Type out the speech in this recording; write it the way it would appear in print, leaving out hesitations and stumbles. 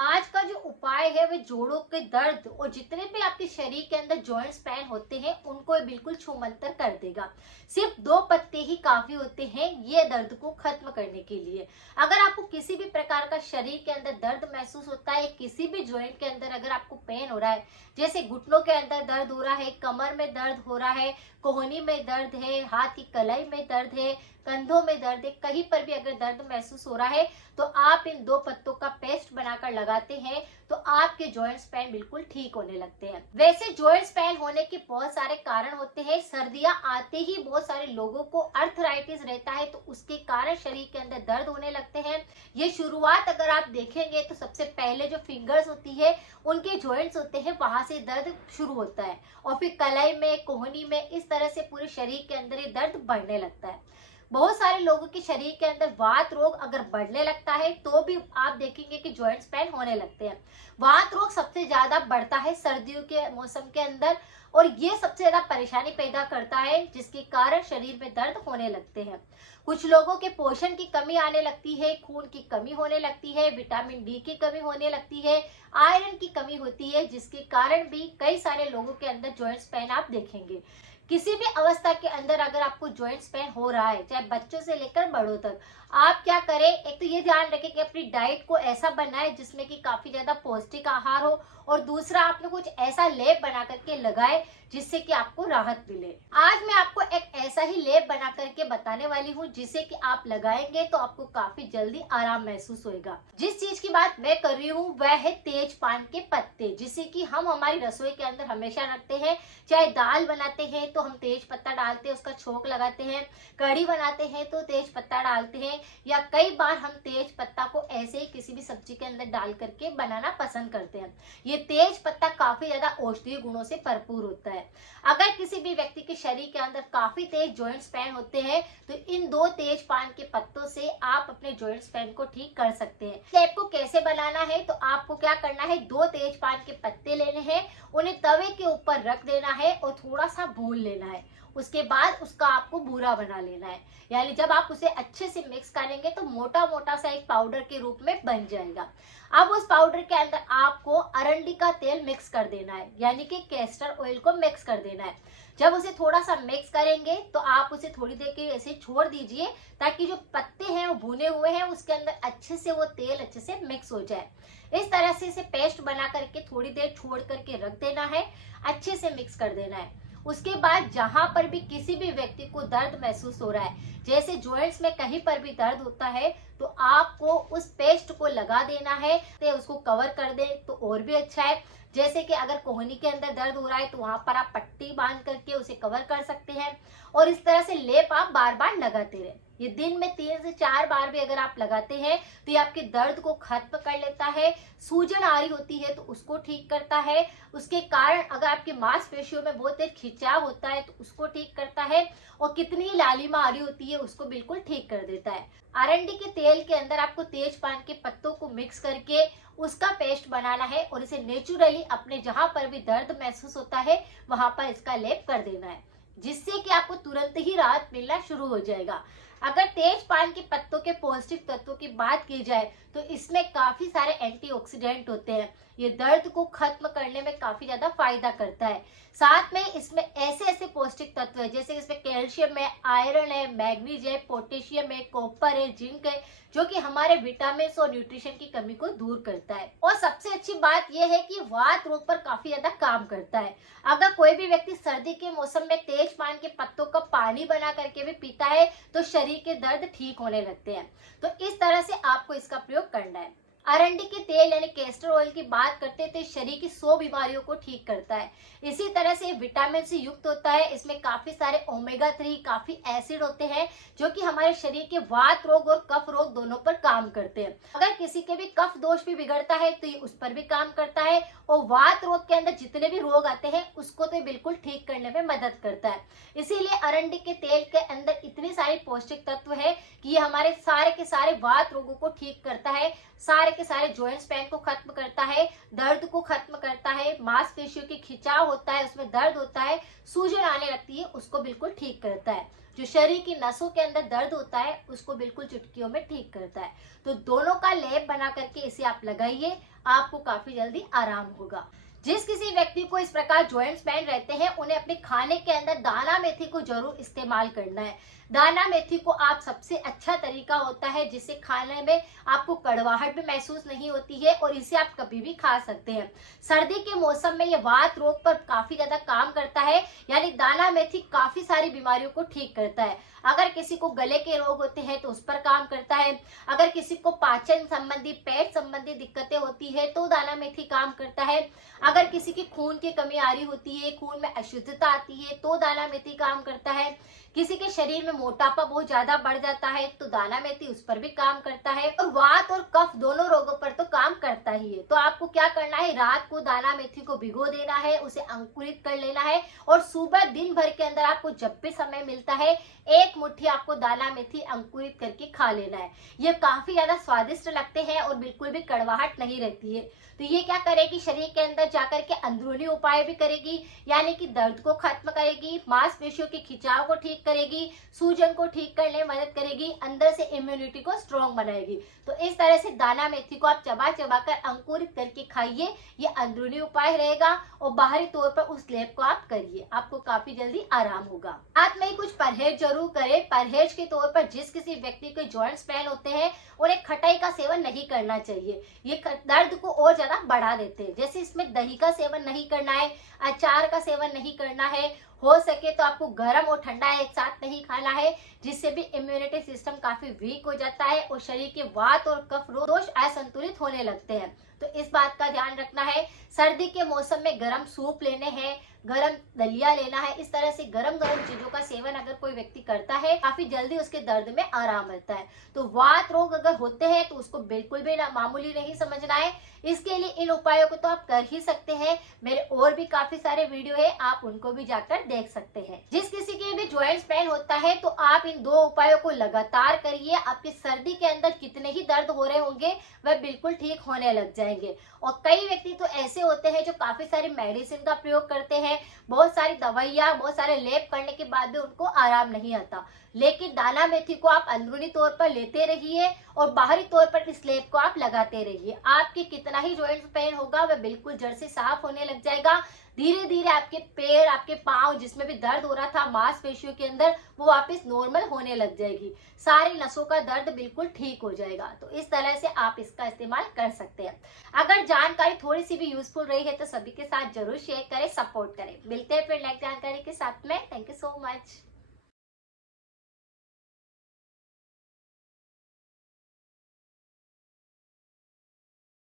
आज का जो उपाय है वह जोड़ों के दर्द और जितने भी आपके शरीर के अंदर जॉइंट्स पेन होते हैं उनको ये बिल्कुल छूमंतर कर देगा। सिर्फ 2 पत्ते ही काफी होते हैं ये दर्द को खत्म करने के लिए। अगर आपको किसी भी प्रकार का शरीर के अंदर दर्द महसूस होता है, किसी भी जॉइंट के अंदर अगर आपको पेन हो रहा है, जैसे घुटनों के अंदर दर्द हो रहा है, कमर में दर्द हो रहा है, कोहनी में दर्द है, हाथ की कलाई में दर्द है, कंधों में दर्द है, कहीं पर भी अगर दर्द महसूस हो रहा है तो आप इन 2 पत्तों का पेस्ट बनाकर लगाते हैं तो आपके जॉइंट्स पेन बिल्कुल ठीक होने लगते हैं। वैसे जॉइंट्स पेन होने के बहुत सारे कारण होते हैं। सर्दियां आते ही बहुत सारे लोगों को अर्थराइटिस रहता है तो उसके कारण शरीर के अंदर दर्द होने लगते हैं। ये शुरुआत अगर आप देखेंगे तो सबसे पहले जो फिंगर्स होती है उनके जॉइंट्स होते हैं वहां से दर्द शुरू होता है और फिर कलाई में, कोहनी में, इस तरह से पूरे शरीर के अंदर ये दर्द बढ़ने लगता है। बहुत सारे लोगों के शरीर के अंदर वात रोग अगर बढ़ने लगता है तो भी आप देखेंगे कि जॉइंट्स पेन होने लगते हैं। वात रोग सबसे ज्यादा बढ़ता है सर्दियों के मौसम के अंदर और ये सबसे ज्यादा परेशानी पैदा करता है जिसके कारण शरीर में दर्द होने लगते हैं। कुछ लोगों के पोषण की कमी आने लगती है, खून की कमी होने लगती है, विटामिन डी की कमी होने लगती है, आयरन की कमी होती है, जिसके कारण भी कई सारे लोगों के अंदर जॉइंट्स पेन आप देखेंगे। किसी भी अवस्था के अंदर अगर आपको जॉइंट्स पेन हो रहा है, चाहे बच्चों से लेकर बड़ों तक, आप क्या करें, एक तो ये ध्यान रखें कि अपनी डाइट को ऐसा बनाएं जिसमें कि काफी ज्यादा पौष्टिक आहार हो और दूसरा आपने कुछ ऐसा लेप बना करके लगाए जिससे कि आपको राहत मिले। आज मैं आपको एक ऐसा ही लेप बना करके बताने वाली हूँ जिसे कि आप लगाएंगे तो आपको काफी जल्दी आराम महसूस होएगा। जिस चीज की बात मैं कर रही हूँ वह है तेज पान के पत्ते, जिसे कि हम हमारी रसोई के अंदर हमेशा रखते हैं। चाहे दाल बनाते हैं तो हम तेज पत्ता डालते हैं, उसका छोंक लगाते हैं, कढ़ी बनाते हैं तो तेज पत्ता डालते हैं, या कई बार हम तेज पत्ता को ऐसे ही किसी भी सब्जी के अंदर डाल करके बनाना पसंद करते हैं। ये तेज पत्ता काफी ज्यादा औषधीय गुणों से भरपूर होता है। अगर किसी भी व्यक्ति के शरीर के अंदर काफी तेज जॉइंट्स पेन होते हैं तो इन 2 तेज पान के पत्तों से आप अपने जॉइंट्स पेन को ठीक कर सकते हैं। स्टेप को कैसे बनाना है तो आपको क्या करना है, 2 तेज पान के पत्ते लेने हैं, उन्हें तवे के ऊपर रख देना है और थोड़ा सा भून लेना है। उसके बाद उसका आपको बूरा बना लेना है, यानी जब आप उसे अच्छे से मिक्स करेंगे तो मोटा मोटा सा एक पाउडर के रूप में बन जाएगा। अब उस पाउडर के अंदर आपको अरंडी का तेल मिक्स कर देना है, यानी कि कैस्टर ऑयल को मिक्स कर देना है। जब उसे थोड़ा सा मिक्स करेंगे तो आप उसे थोड़ी देर के लिए ऐसे छोड़ दीजिए ताकि जो पत्ते हैं वो भुने हुए हैं उसके अंदर अच्छे से वो तेल अच्छे से मिक्स हो जाए। इस तरह से इसे पेस्ट बना करके थोड़ी देर छोड़ करके रख देना है, अच्छे से मिक्स कर देना है। उसके बाद जहां पर भी किसी भी व्यक्ति को दर्द महसूस हो रहा है, जैसे जॉइंट्स में कहीं पर भी दर्द होता है, तो आपको उस पेस्ट को लगा देना है, तो उसको कवर कर दे तो और भी अच्छा है। जैसे कि अगर कोहनी के अंदर दर्द हो रहा है तो वहां पर आप पट्टी बांध करके उसे कवर कर सकते हैं और इस तरह से लेप आप बार बार लगाते रहे। ये दिन में 3 से 4 बार भी अगर आप लगाते हैं तो ये आपके दर्द को खत्म कर लेता है। सूजन आ रही होती है तो उसको ठीक करता है, उसके कारण अगर आपकी मांसपेशियों में बहुत तेज खिंचाव होता है तो उसको ठीक करता है और कितनी लालिमा आ रही होती है उसको बिल्कुल ठीक कर देता है। अरंडी के तेल के अंदर आपको तेज पान के पत्तों को मिक्स करके उसका पेस्ट बनाना है और इसे नेचुरली अपने जहां पर भी दर्द महसूस होता है वहां पर इसका लेप कर देना है, जिससे कि आपको तुरंत ही राहत मिलना शुरू हो जाएगा। अगर तेज पान के पत्तों के पौष्टिक तत्वों की बात की जाए तो इसमें काफी सारे एंटीऑक्सीडेंट होते हैं। ये दर्द को खत्म करने में काफी ज्यादा फायदा करता है। साथ में इसमें ऐसे ऐसे पौष्टिक तत्व है जैसे इसमें कैल्शियम है, आयरन है, मैग्नीज है, पोटेशियम है, कॉपर है, जिंक है, जो कि हमारे विटामिन और न्यूट्रिशन की कमी को दूर करता है। और सबसे अच्छी बात यह है कि वात रोग पर काफी ज्यादा काम करता है। अगर कोई भी व्यक्ति सर्दी के मौसम में तेज पान के पत्तों का पानी बना करके भी पीता है तो शरीर के दर्द ठीक होने लगते हैं। तो इस तरह से आपको इसका प्रयोग करना है। अरंडी के तेल यानी कैस्टर ऑयल की बात करते थे, शरीर की 100 बीमारियों को ठीक करता है। इसी तरह से विटामिन से युक्त होता है, इसमें काफी सारे ओमेगा 3 काफी एसिड होते हैं जो कि हमारे शरीर के वात रोग और कफ रोग दोनों पर काम करते हैं। अगर किसी के भी कफ दोष भी बिगड़ता है तो ये उस पर भी काम करता है और वात रोग के अंदर जितने भी रोग आते हैं उसको तो बिल्कुल ठीक करने में मदद करता है। इसीलिए अरंडी के तेल के अंदर इतनी सारी पौष्टिक तत्व है कि ये हमारे सारे के सारे वात रोगों को ठीक करता है, सारे सारे के सारे जॉइंट्स पेन को खत्म करता है, दर्द को खत्म करता है, मांसपेशियों की खिंचाव होता है, उसमें दर्द होता है, सूजन आने लगती है, उसको बिल्कुल ठीक करता है। जो शरीर की नसों के अंदर दर्द होता है उसको बिल्कुल चुटकियों में ठीक करता है। तो दोनों का लेप बना करके इसे आप लगाइए, आपको काफी जल्दी आराम होगा। जिस किसी व्यक्ति को इस प्रकार जॉइंट्स पेन रहते हैं उन्हें अपने खाने के अंदर दाना मेथी को जरूर इस्तेमाल करना है। दाना मेथी को आप सबसे अच्छा तरीका होता है जिससे खाने में आपको कड़वाहट भी महसूस नहीं होती है और इसे आप कभी भी खा सकते हैं। सर्दी के मौसम में ये वात रोग पर काफी ज्यादा काम करता है, यानी दाना मेथी काफी सारी बीमारियों को ठीक करता है। अगर किसी को गले के रोग होते हैं तो उस पर काम करता है, अगर किसी को पाचन संबंधी पेट संबंधी दिक्कतें होती है तो दाना मेथी काम करता है, अगर किसी की खून की कमी आ रही होती है, खून में अशुद्धता आती है तो दाना मेथी काम करता है, किसी के शरीर में मोटापा बहुत ज्यादा बढ़ जाता है तो दाना मेथी उस पर भी काम करता है, और वात और कफ दोनों रोगों पर तो काम करता ही है। तो आपको क्या करना है, रात को दाना मेथी को भिगो देना है, उसे अंकुरित कर लेना है और सुबह दिन भर के अंदर आपको जब भी समय मिलता है एक मुट्ठी आपको दाना मेथी अंकुरित करके खा लेना है। ये काफी ज्यादा स्वादिष्ट लगते हैं और बिल्कुल भी कड़वाहट नहीं रहती है। तो ये क्या करेगी, शरीर के अंदर जाकर के अंदरूनी उपाय भी करेगी, यानी कि दर्द को खत्म करेगी, मांसपेशियों के खिंचाव को ठीक करेगी, सूजन को ठीक करने में मदद करेगी, अंदर से इम्यूनिटी को स्ट्रॉन्ग बनाएगी। तो इस तरह से दाना मेथी को आप चबा चबा कर अंकुरित करके खाइए, ये अंदरूनी उपाय रहेगा और बाहरी तौर पर उस लेप को आप करिए, आपको काफी जल्दी आराम होगा। साथ में ही कुछ परहेज जरूर करें। परहेज के तौर पर जिस किसी व्यक्ति के जॉइंट्स पेन होते हैं उन्हें खटाई का सेवन नहीं करना चाहिए, ये दर्द को और ज्यादा बढ़ा देते हैं। जैसे इसमें दही का सेवन नहीं करना है, अचार का सेवन नहीं करना है, हो सके तो आपको गर्म और ठंडा एक साथ नहीं खाना है, जिससे भी इम्यूनिटी सिस्टम काफी वीक हो जाता है और शरीर के वात और कफ दोष असंतुलित होने लगते हैं। तो इस बात का ध्यान रखना है। सर्दी के मौसम में गर्म सूप लेने हैं, गरम दलिया लेना है, इस तरह से गरम गरम चीजों का सेवन अगर कोई व्यक्ति करता है काफी जल्दी उसके दर्द में आराम मिलता है। तो वात रोग अगर होते हैं तो उसको बिल्कुल भी मामूली नहीं समझना है, इसके लिए इन उपायों को तो आप कर ही सकते हैं। मेरे और भी काफी सारे वीडियो है, आप उनको भी जाकर देख सकते हैं। जिस किसी के भी जॉइंट्स पेन होता है तो आप इन दो उपायों को लगातार करिए, आपके सर्दी के अंदर कितने ही दर्द हो रहे होंगे वह बिल्कुल ठीक होने लग जाएंगे। और कई व्यक्ति तो ऐसे होते हैं जो काफी सारी मेडिसिन का प्रयोग करते हैं, बहुत सारी दवाइयाँ, बहुत सारे लेप करने के बाद भी उनको आराम नहीं आता, लेकिन दाना मेथी को आप अंदरूनी तौर पर लेते रहिए और बाहरी तौर पर इस लेप को आप लगाते रहिए। आपके कितना ही जॉइंट पेन होगा वह बिल्कुल जड़ से साफ होने लग जाएगा। धीरे धीरे आपके पैर, आपके पांव, जिसमें भी दर्द हो रहा था मांसपेशियों के अंदर, वो वापस नॉर्मल होने लग जाएगी, सारी नसों का दर्द बिल्कुल ठीक हो जाएगा। तो इस तरह से आप इसका इस्तेमाल कर सकते हैं। अगर जानकारी थोड़ी सी भी यूजफुल रही है तो सभी के साथ जरूर शेयर करें, सपोर्ट करें। मिलते हैं फिर नेक्स्ट जानकारी के साथ में। Thank you so much.